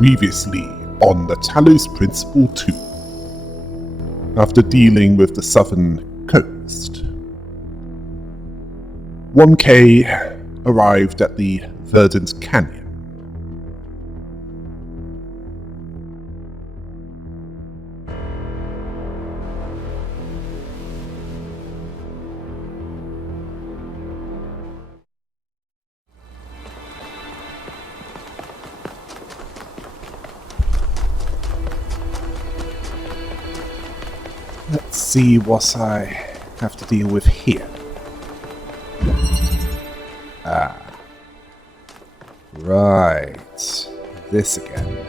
Previously on the Talos Principle 2. After dealing with the southern coast, 1K arrived at the Verdant Canyon. Let's see what I have to deal with here. Right. This again.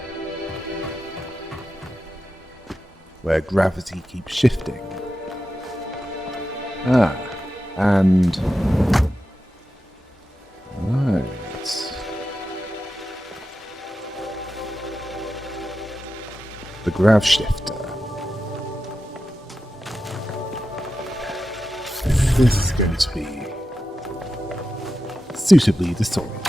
Where gravity keeps shifting. And... Right. The grav shifter. This is going to be suitably disorienting.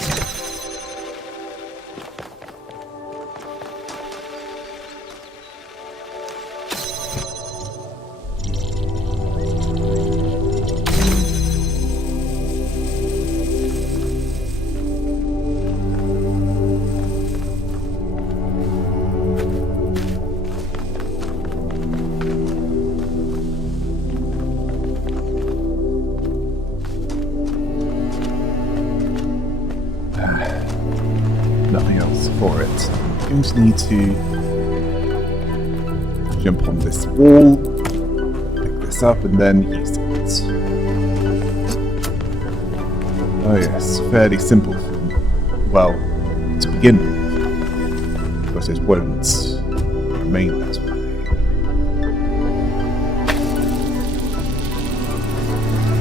Nothing else for it. I'm going to need to jump on this wall, pick this up, and then use it. Oh yes, fairly simple, well, to begin with, but it won't remain that way.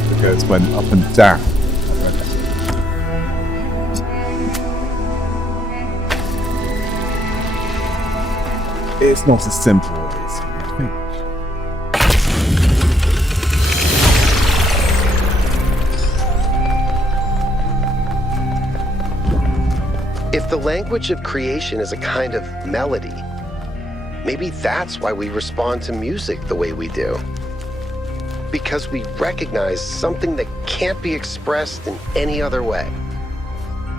Because when up and down, it's not as simple as you think. If the language of creation is a kind of melody, maybe that's why we respond to music the way we do. Because we recognize something that can't be expressed in any other way.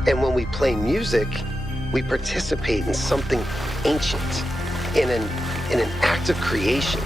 And when we play music, we participate in something ancient. In an act of creation.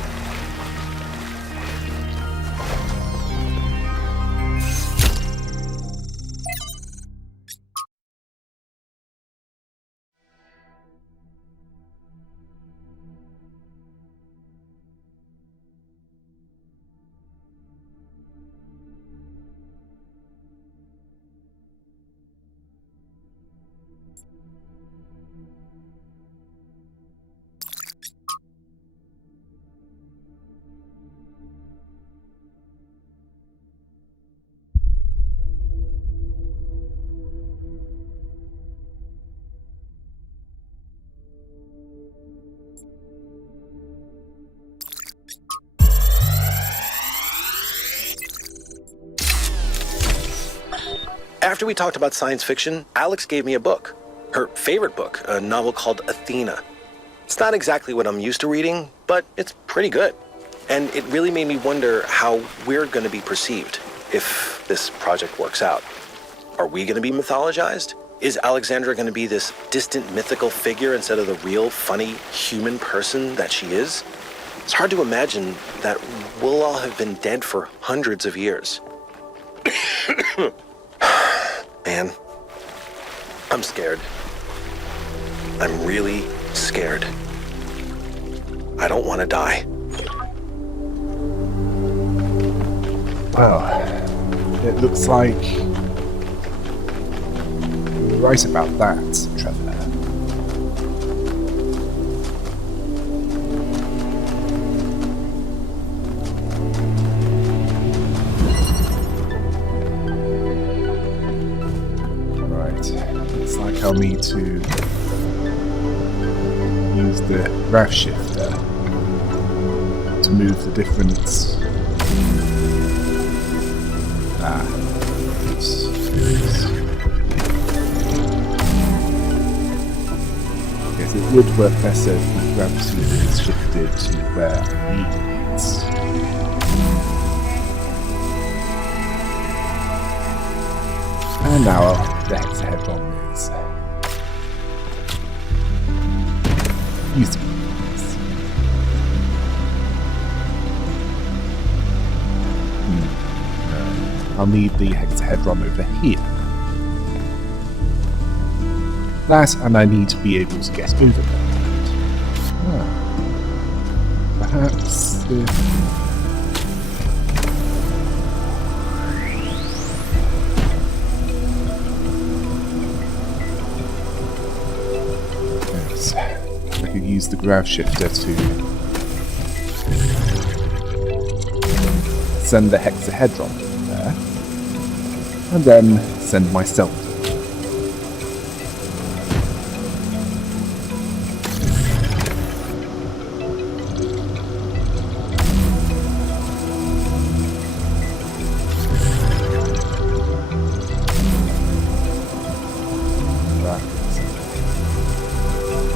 After we talked about science fiction, Alex gave me a book. Her favorite book, a novel called Athena. It's not exactly what I'm used to reading, but it's pretty good. And it really made me wonder how we're going to be perceived if this project works out. Are we going to be mythologized? Is Alexandra going to be this distant mythical figure instead of the real, funny, human person that she is? It's hard to imagine that we'll all have been dead for hundreds of years. Man, I'm scared. I'm really scared. I don't want to die. Well, it looks like you're right about that, Trevor. I'll need to use the grav shifter to move the different it would work better if the gravity was shifted to where I need it. And now the hexahedron is using this. No, I'll need the hexahedron over here. That, and I need to be able to get over that. Perhaps if... Yes, I could use the grav shifter to send the hexahedron over there, and then send myself.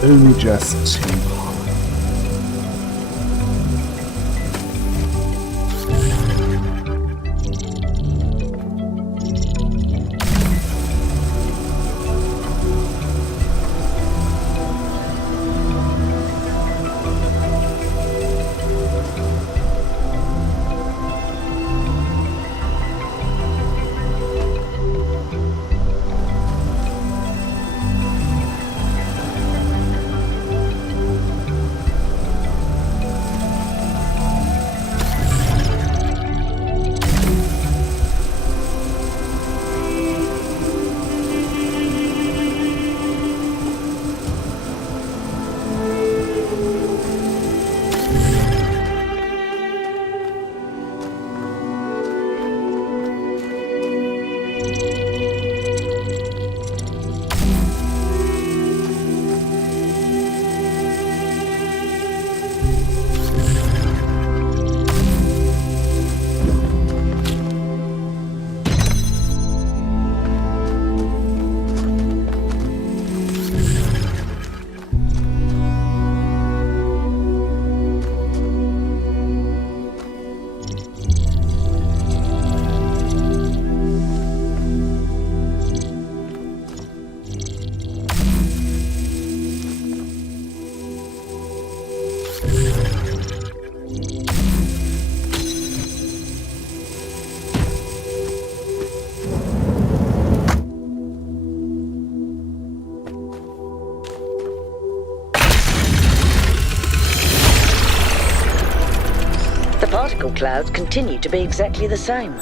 Only just too high. The particle clouds continue to be exactly the same.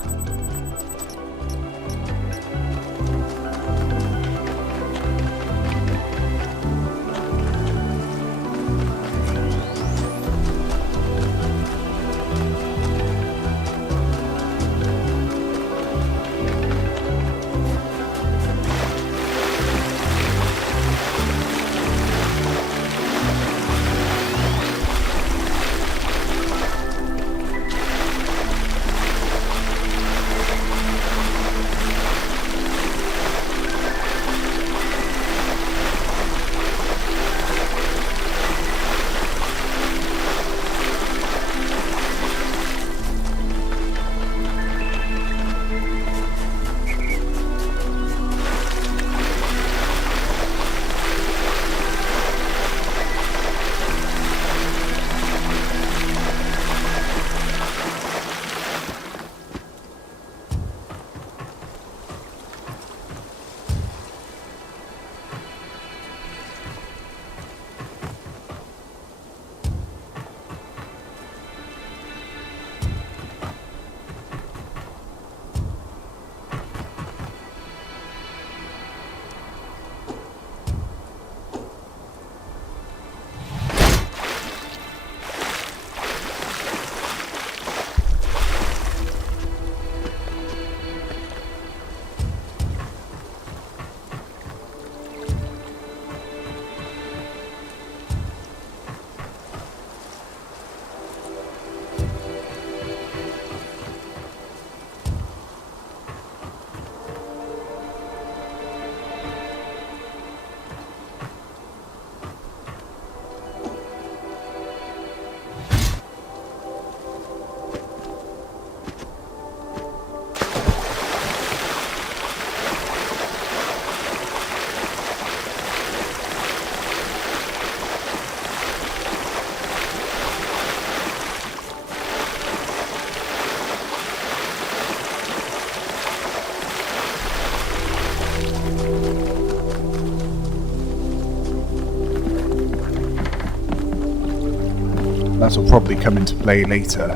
That'll probably come into play later.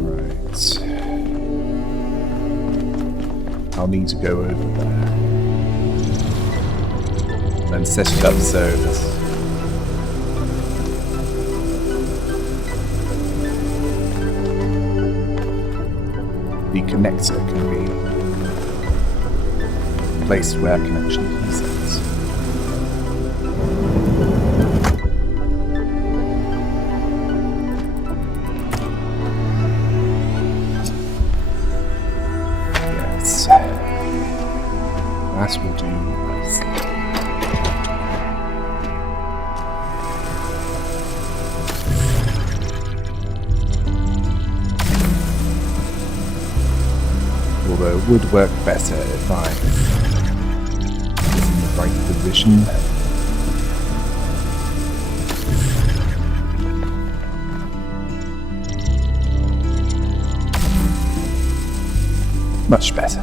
Right. I'll need to go over there. And then set it up so that the connector can be placed where connection is set. Yes. That will do nicely. Although it would work better if I was in the right position. Much better.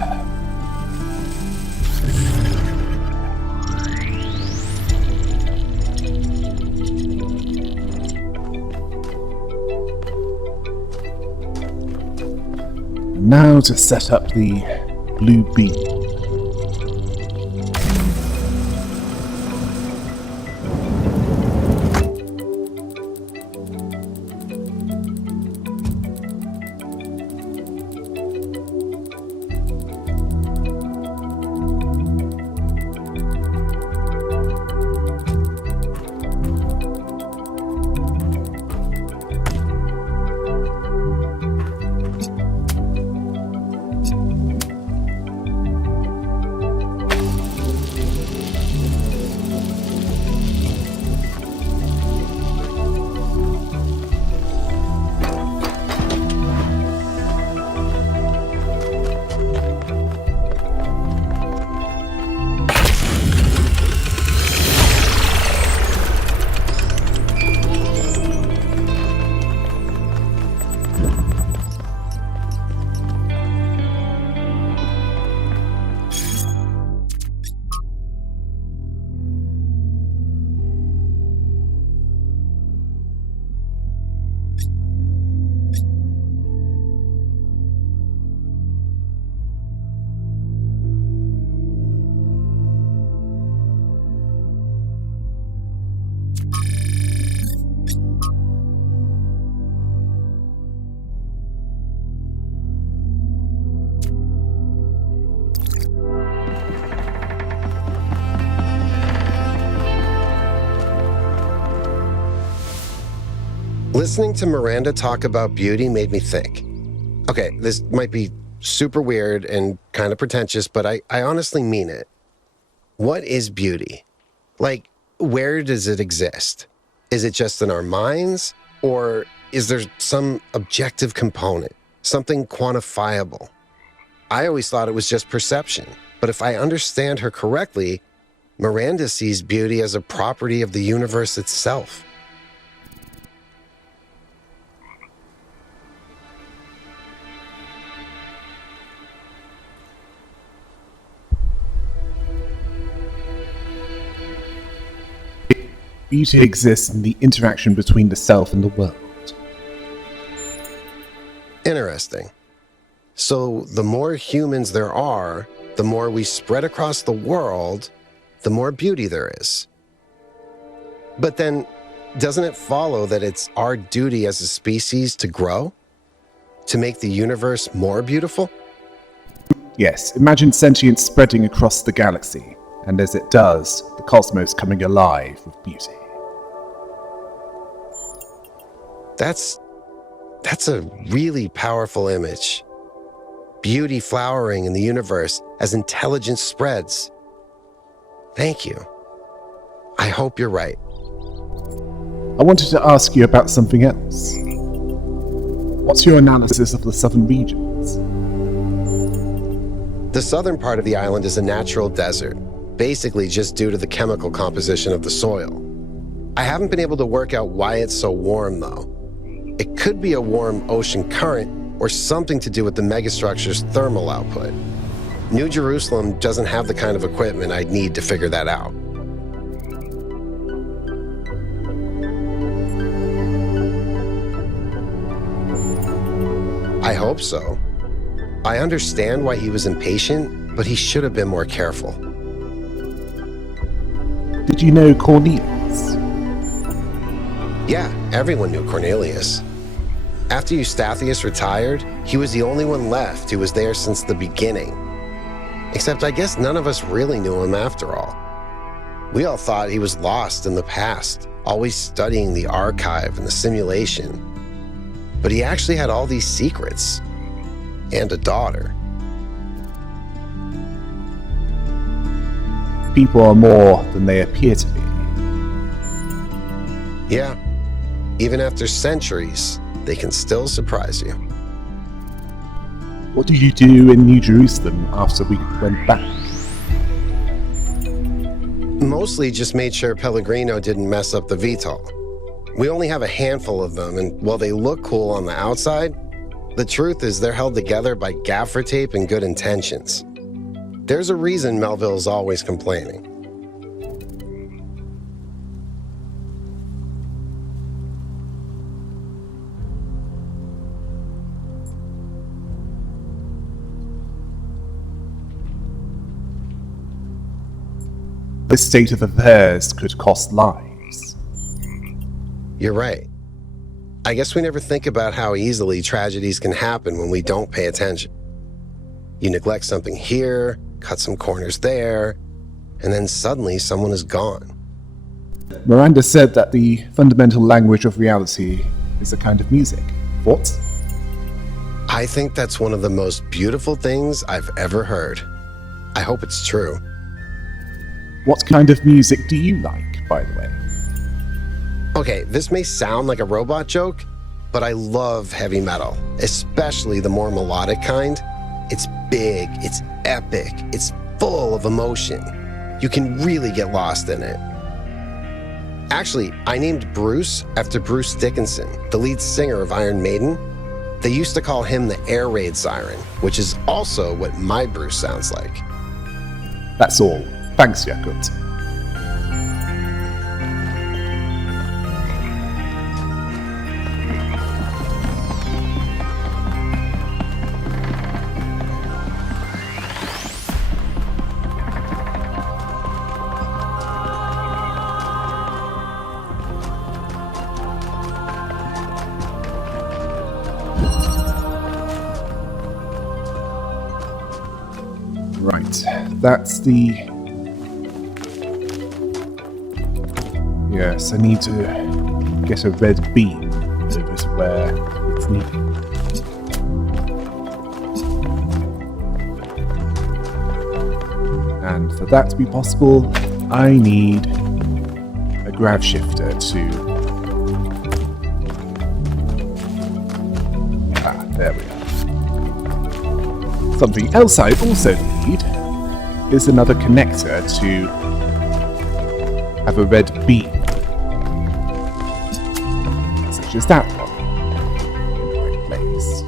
Now to set up the blue beam. Listening to Miranda talk about beauty made me think. Okay, this might be super weird and kind of pretentious, but I honestly mean it. What is beauty? Like, where does it exist? Is it just in our minds? Or is there some objective component, something quantifiable? I always thought it was just perception, but if I understand her correctly, Miranda sees beauty as a property of the universe itself. Beauty exists in the interaction between the self and the world. Interesting. So the more humans there are, the more we spread across the world, the more beauty there is. But then, doesn't it follow that it's our duty as a species to grow? To make the universe more beautiful? Yes, imagine sentience spreading across the galaxy, and as it does, the cosmos coming alive with beauty. That's a really powerful image. Beauty flowering in the universe as intelligence spreads. Thank you. I hope you're right. I wanted to ask you about something else. What's your analysis of the southern regions? The southern part of the island is a natural desert, basically just due to the chemical composition of the soil. I haven't been able to work out why it's so warm, though. It could be a warm ocean current or something to do with the megastructure's thermal output. New Jerusalem doesn't have the kind of equipment I'd need to figure that out. I hope so. I understand why he was impatient, but he should have been more careful. Did you know Cornelius? Yeah, everyone knew Cornelius. After Eustathius retired, he was the only one left who was there since the beginning. Except I guess none of us really knew him after all. We all thought he was lost in the past, always studying the archive and the simulation. But he actually had all these secrets. And a daughter. People are more than they appear to be. Yeah. Even after centuries, they can still surprise you. What did you do in New Jerusalem after we went back? Mostly just made sure Pellegrino didn't mess up the VTOL. We only have a handful of them, and while they look cool on the outside, the truth is they're held together by gaffer tape and good intentions. There's a reason Melville's always complaining. This state of affairs could cost lives. You're right. I guess we never think about how easily tragedies can happen when we don't pay attention. You neglect something here, cut some corners there, and then suddenly someone is gone. Miranda said that the fundamental language of reality is a kind of music. Thoughts? I think that's one of the most beautiful things I've ever heard. I hope it's true. What kind of music do you like, by the way? Okay, this may sound like a robot joke, but I love heavy metal, especially the more melodic kind. It's big, it's epic, it's full of emotion. You can really get lost in it. Actually, I named Bruce after Bruce Dickinson, the lead singer of Iron Maiden. They used to call him the air raid siren, which is also what my Bruce sounds like. That's all. Thanks, Yakut. Right, that's the... Yes, I need to get a red beam over to where it's needed. And for that to be possible, I need a grav shifter to... Ah, there we are. Something else I also need is another connector to have a red beam, such as that one, in the right place.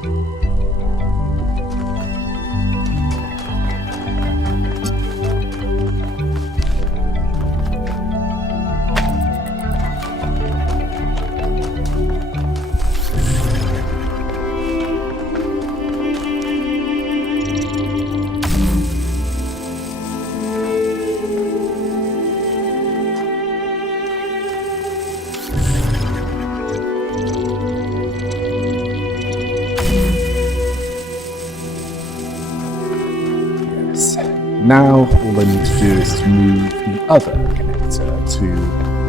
Now all I need to do is to move the other connector to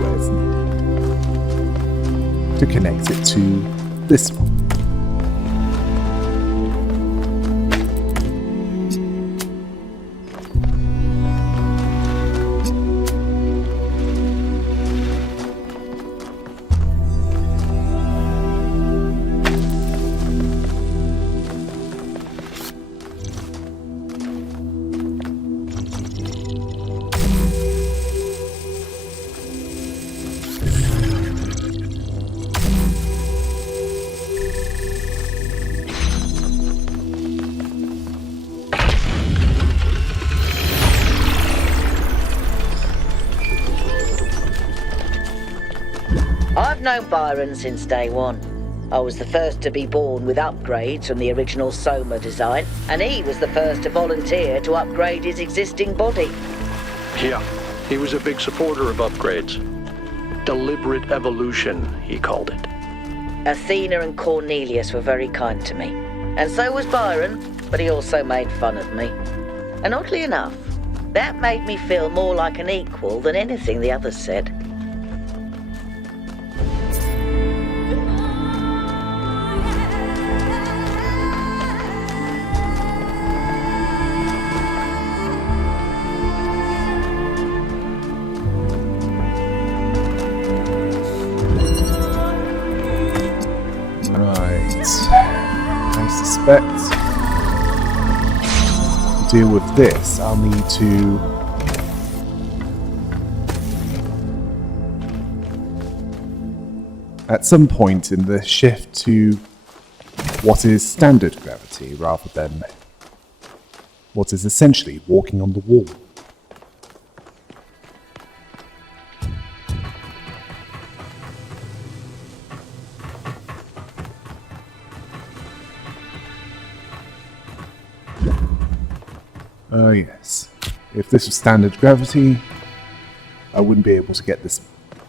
where it's needed. To connect it to this one. known Byron since day one. I was the first to be born with upgrades from the original Soma design, and he was the first to volunteer to upgrade his existing body. Yeah, he was a big supporter of upgrades. Deliberate evolution, he called it. Athena and Cornelius were very kind to me, and so was Byron, but he also made fun of me. And oddly enough, that made me feel more like an equal than anything the others said. I suspect to deal with this, I'll need to at some point in the shift to what is standard gravity rather than what is essentially walking on the wall. Oh yes, if this was standard gravity, I wouldn't be able to get this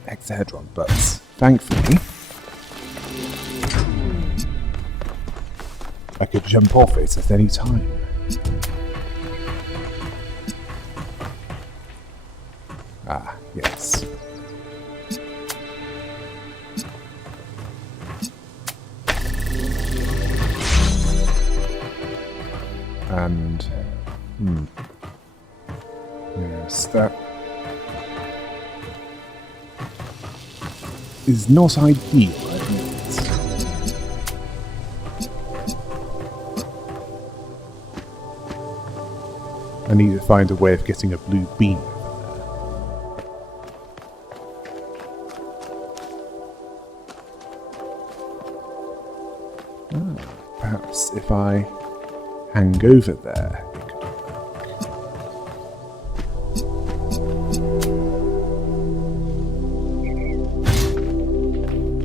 hexahedron, but thankfully, I could jump off it at any time. Ah, yes. And yes, that is not ideal, I admit. I need to find a way of getting a blue beam over there. Ah, perhaps if I hang over there, it could work.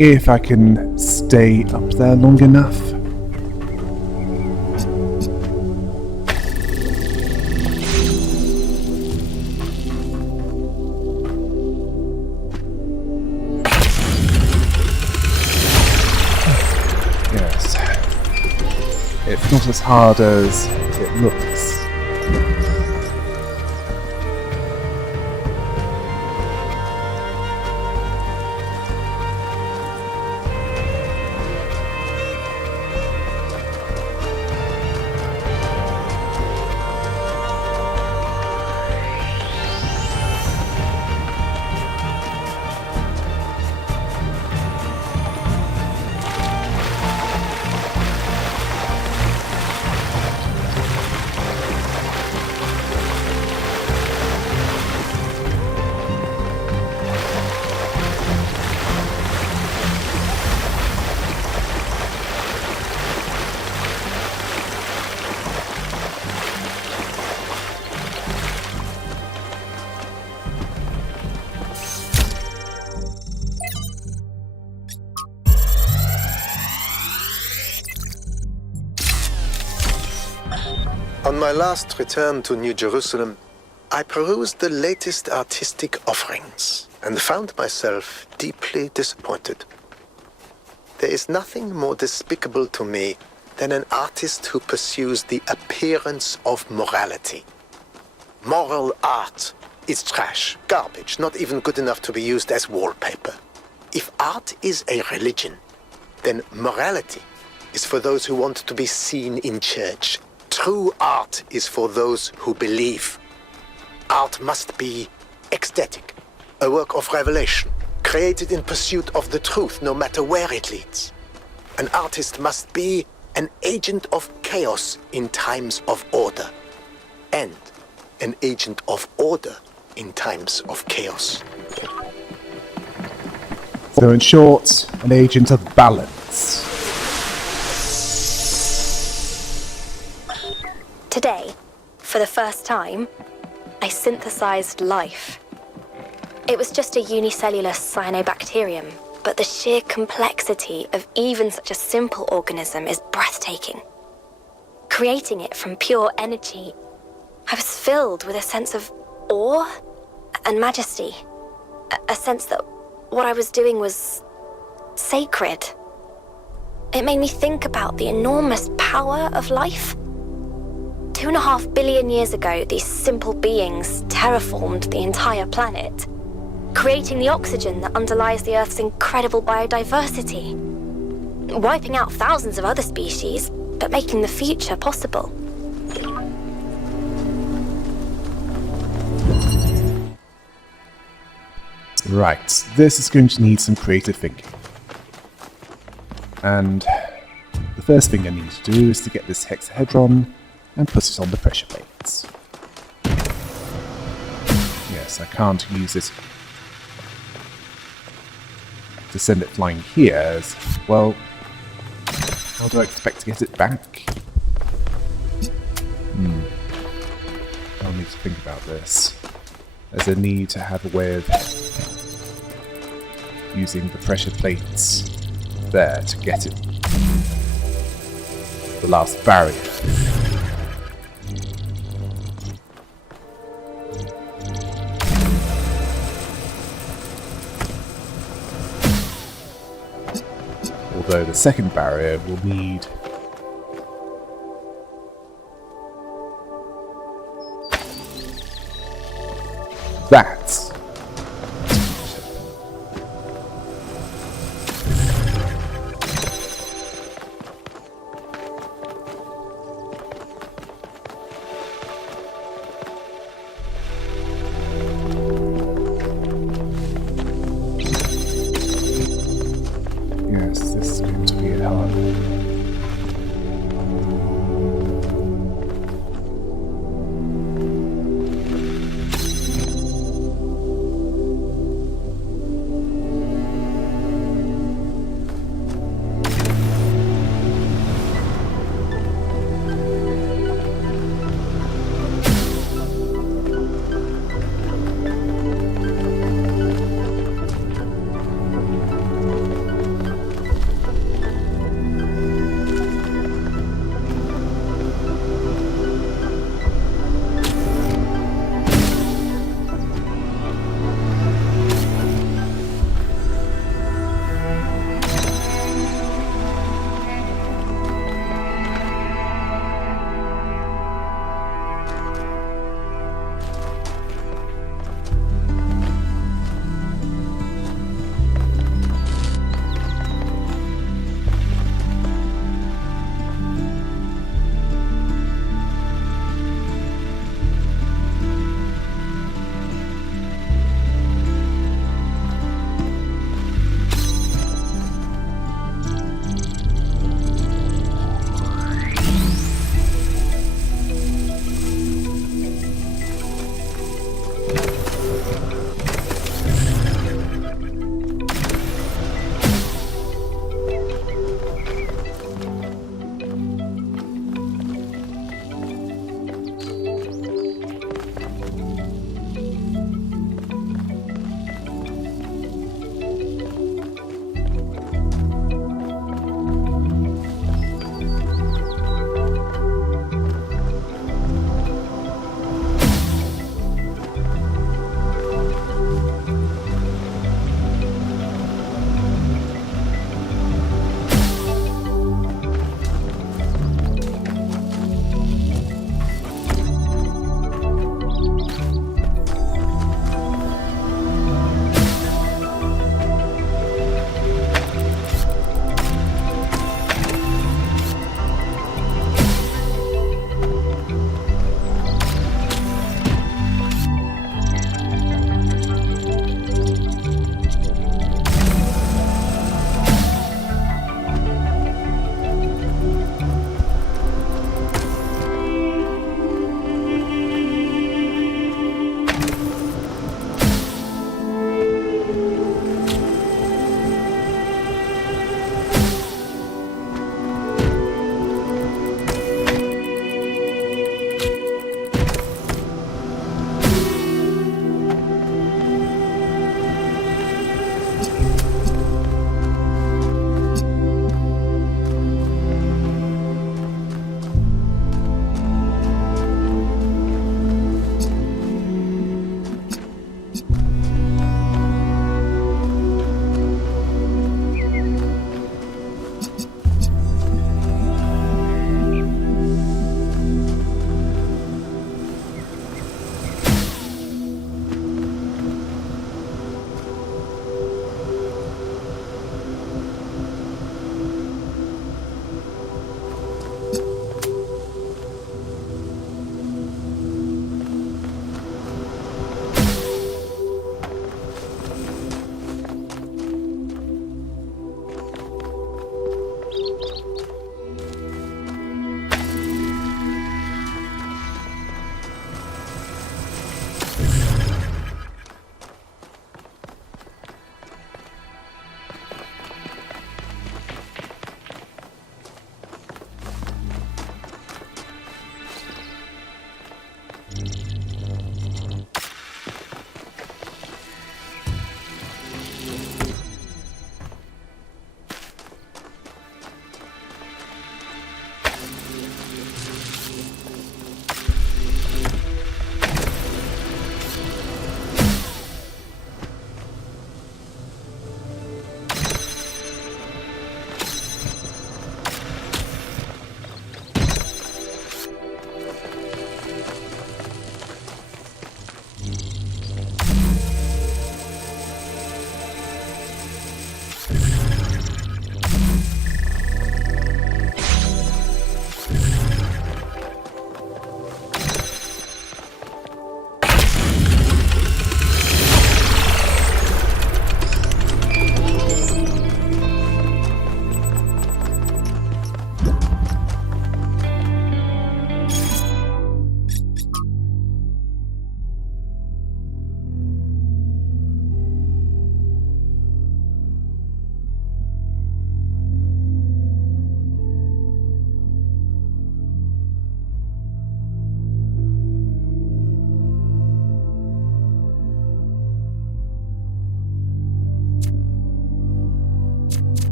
If I can stay up there long enough. Yes. It's not as hard as it looks. On my last return to New Jerusalem, I perused the latest artistic offerings and found myself deeply disappointed. There is nothing more despicable to me than an artist who pursues the appearance of morality. Moral art is trash, garbage, not even good enough to be used as wallpaper. If art is a religion, then morality is for those who want to be seen in church. True art is for those who believe. Art must be ecstatic, a work of revelation, created in pursuit of the truth, no matter where it leads. An artist must be an agent of chaos in times of order, and an agent of order in times of chaos. So in short, an agent of balance. Today, for the first time, I synthesized life. It was just a unicellular cyanobacterium, but the sheer complexity of even such a simple organism is breathtaking. Creating it from pure energy, I was filled with a sense of awe and majesty. A sense that what I was doing was sacred. It made me think about the enormous power of life. 2.5 billion years ago, these simple beings terraformed the entire planet, creating the oxygen that underlies the Earth's incredible biodiversity, wiping out thousands of other species, but making the future possible. Right, this is going to need some creative thinking. And the first thing I need to do is to get this hexahedron and put it on the pressure plates. Yes, I can't use it to send it flying here, as, well, how do I expect to get it back? I'll need to think about this. There's a need to have a way of using the pressure plates there to get it the last barrier. Although the second barrier will need that. Yes, this is going to be a hard.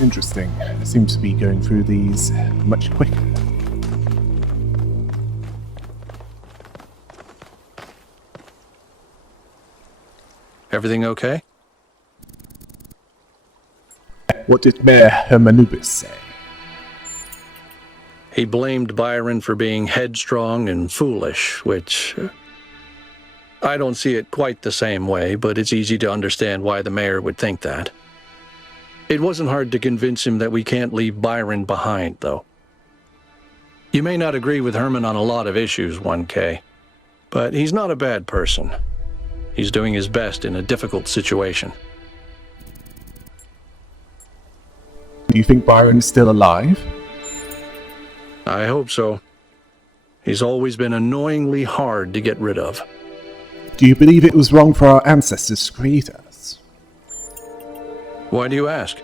Interesting. I seem to be going through these much quicker. Everything okay? What did Mayor Hermanubis say? He blamed Byron for being headstrong and foolish, which I don't see it quite the same way, but it's easy to understand why the mayor would think that. It wasn't hard to convince him that we can't leave Byron behind, though. You may not agree with Herman on a lot of issues, 1K, but he's not a bad person. He's doing his best in a difficult situation. Do you think Byron is still alive? I hope so. He's always been annoyingly hard to get rid of. Do you believe it was wrong for our ancestors to create us? Why do you ask?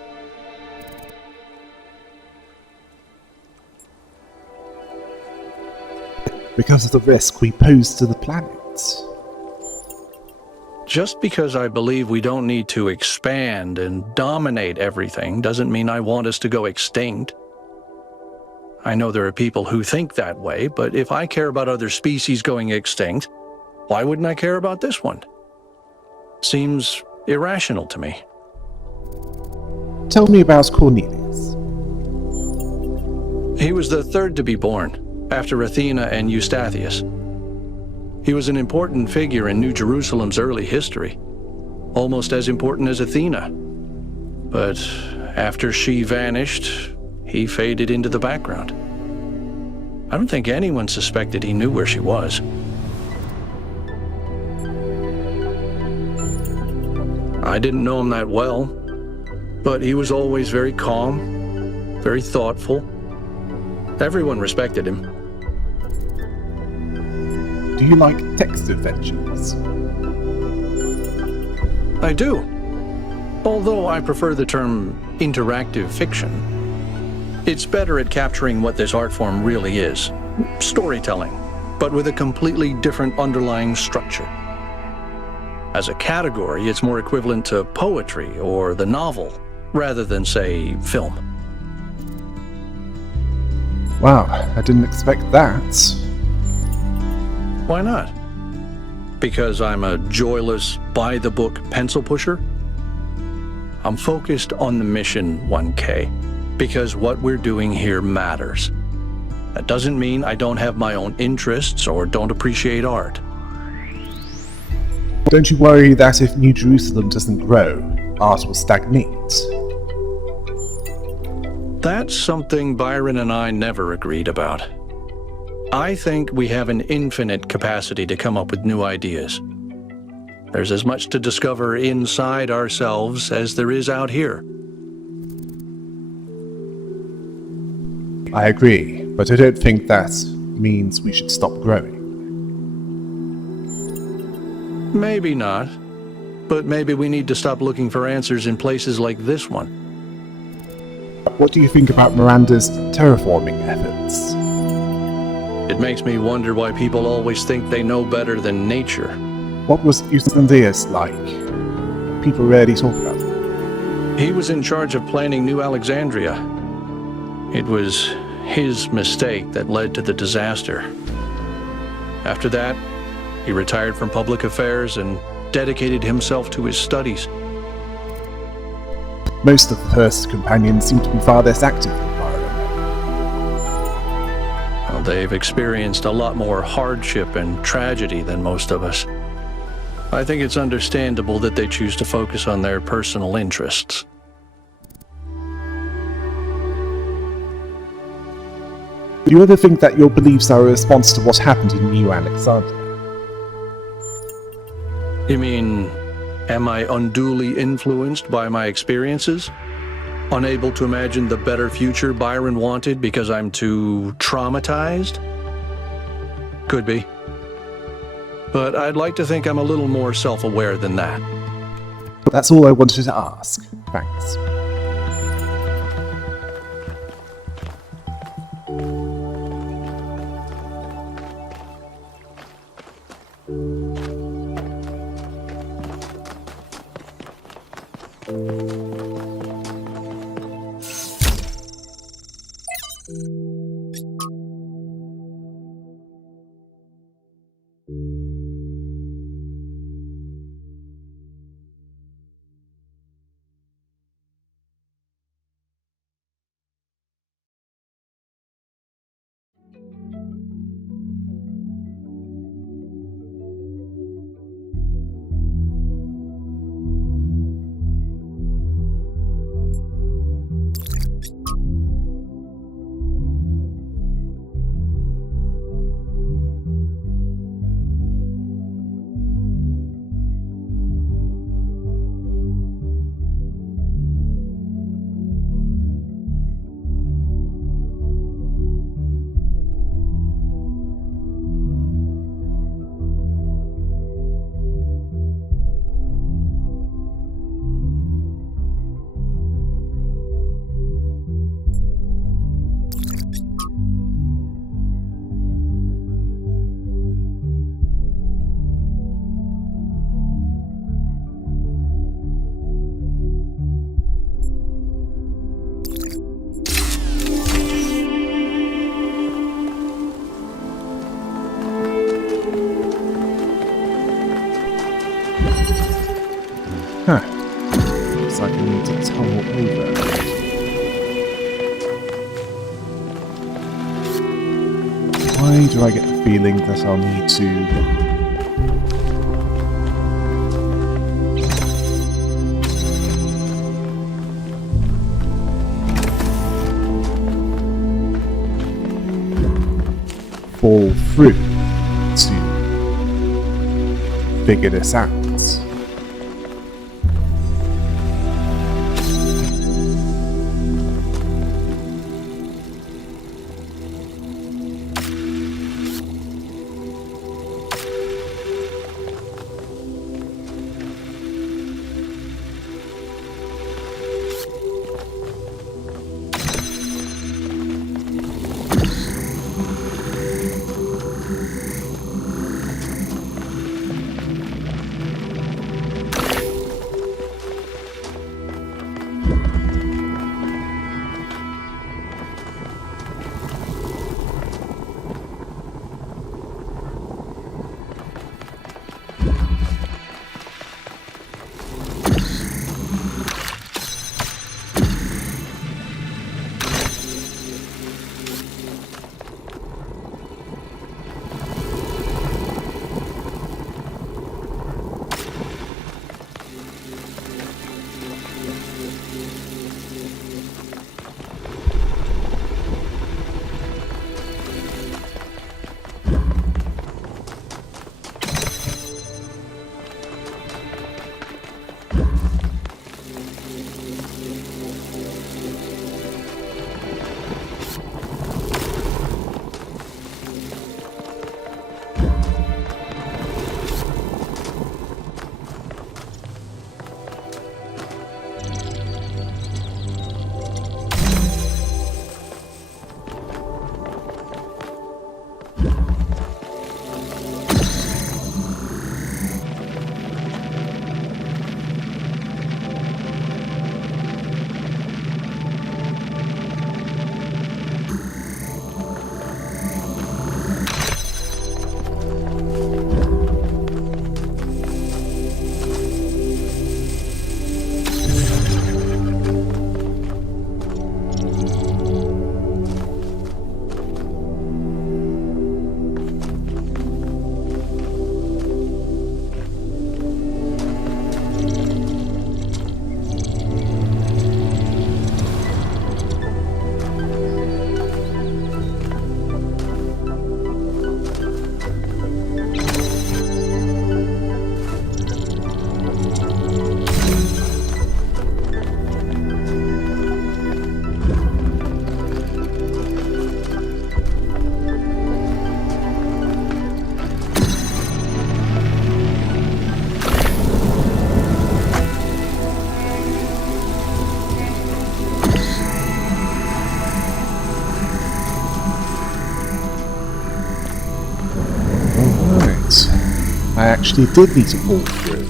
Because of the risk we pose to the planet. Just because I believe we don't need to expand and dominate everything doesn't mean I want us to go extinct. I know there are people who think that way, but if I care about other species going extinct, why wouldn't I care about this one? Seems irrational to me. Tell me about Cornelius. He was the third to be born, after Athena and Eustathius. He was an important figure in New Jerusalem's early history, almost as important as Athena. But after she vanished, he faded into the background. I don't think anyone suspected he knew where she was. I didn't know him that well, but he was always very calm, very thoughtful. Everyone respected him. Do you like text adventures? I do. Although I prefer the term interactive fiction. It's better at capturing what this art form really is. Storytelling, but with a completely different underlying structure. As a category, it's more equivalent to poetry or the novel, rather than, say, film. Wow, I didn't expect that. Why not? Because I'm a joyless, by-the-book pencil pusher? I'm focused on the mission, 1K, because what we're doing here matters. That doesn't mean I don't have my own interests or don't appreciate art. Don't you worry that if New Jerusalem doesn't grow, art will stagnate? That's something Byron and I never agreed about. I think we have an infinite capacity to come up with new ideas. There's as much to discover inside ourselves as there is out here. I agree, but I don't think that means we should stop growing. Maybe not, but maybe we need to stop looking for answers in places like this one. What do you think about Miranda's terraforming efforts? It makes me wonder why people always think they know better than nature. What was Eustathius like? People rarely talk about him. He was in charge of planning New Alexandria. It was his mistake that led to the disaster. After that, he retired from public affairs and dedicated himself to his studies. Most of the first companions seem to be far less active than Byron. Well, they've experienced a lot more hardship and tragedy than most of us. I think it's understandable that they choose to focus on their personal interests. Do you ever think that your beliefs are a response to what happened in New Alexandria? You mean, am I unduly influenced by my experiences? Unable to imagine the better future Byron wanted because I'm too traumatized? Could be. But I'd like to think I'm a little more self-aware than that. That's all I wanted to ask. Thanks. Huh. Looks like I need to tunnel over. Why do I get the feeling that I'll need to... fall through to figure this out? I actually did need to fall through.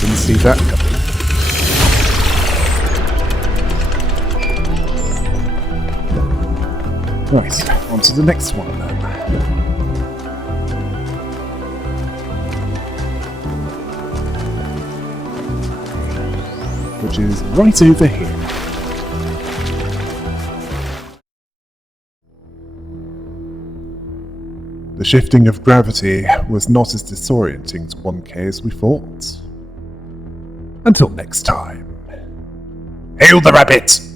Didn't see that coming. Right, on to the next one then. Which is right over here. The shifting of gravity was not as disorienting to 1K as we thought. Until next time. Hail the rabbit!